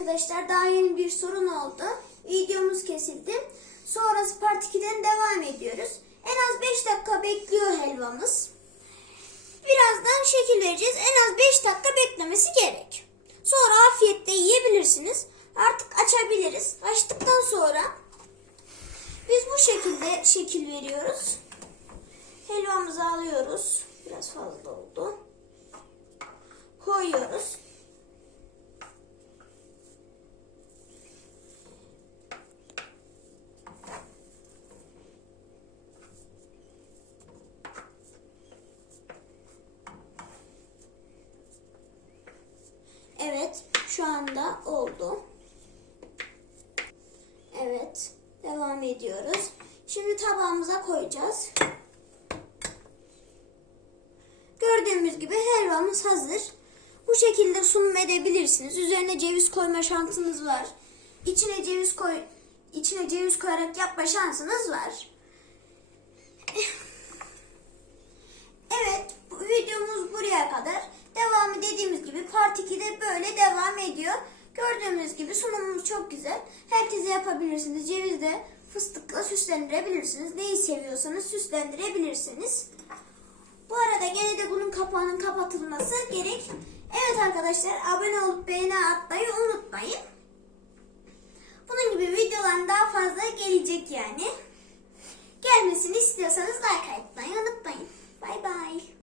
arkadaşlar daha yeni bir sorun oldu. Videomuz kesildi. Sonrası part 2'den devam ediyoruz. En az 5 dakika bekliyor helvamız. Birazdan şekil vereceğiz. En az 5 dakika beklemesi gerek. Sonra afiyetle yiyebilirsiniz. Artık açabiliriz. Açtıktan sonra biz bu şekilde şekil veriyoruz. Helvamızı alıyoruz. Biraz fazla oldu. Koyuyoruz. Evet, şu anda oldu. Evet, devam ediyoruz. Şimdi tabağımıza koyacağız. Gördüğümüz gibi helvamız hazır. Bu şekilde sunum edebilirsiniz. Üzerine ceviz koyma şansınız var. İçine ceviz koy içine ceviz koyarak yapma şansınız var. Evet, bu videomuz buraya kadar. Devamı dediğimiz gibi part 2'de böyle devam ediyor. Gördüğünüz gibi sunumumuz çok güzel. Herkese yapabilirsiniz. Cevizle, fıstıkla süslendirebilirsiniz. Neyi seviyorsanız süslendirebilirsiniz. Bu arada gene de bunun kapağının kapatılması gerek. Evet arkadaşlar abone olup beğeni atmayı unutmayın. Bunun gibi videoların daha fazla gelecek yani. Gelmesini istiyorsanız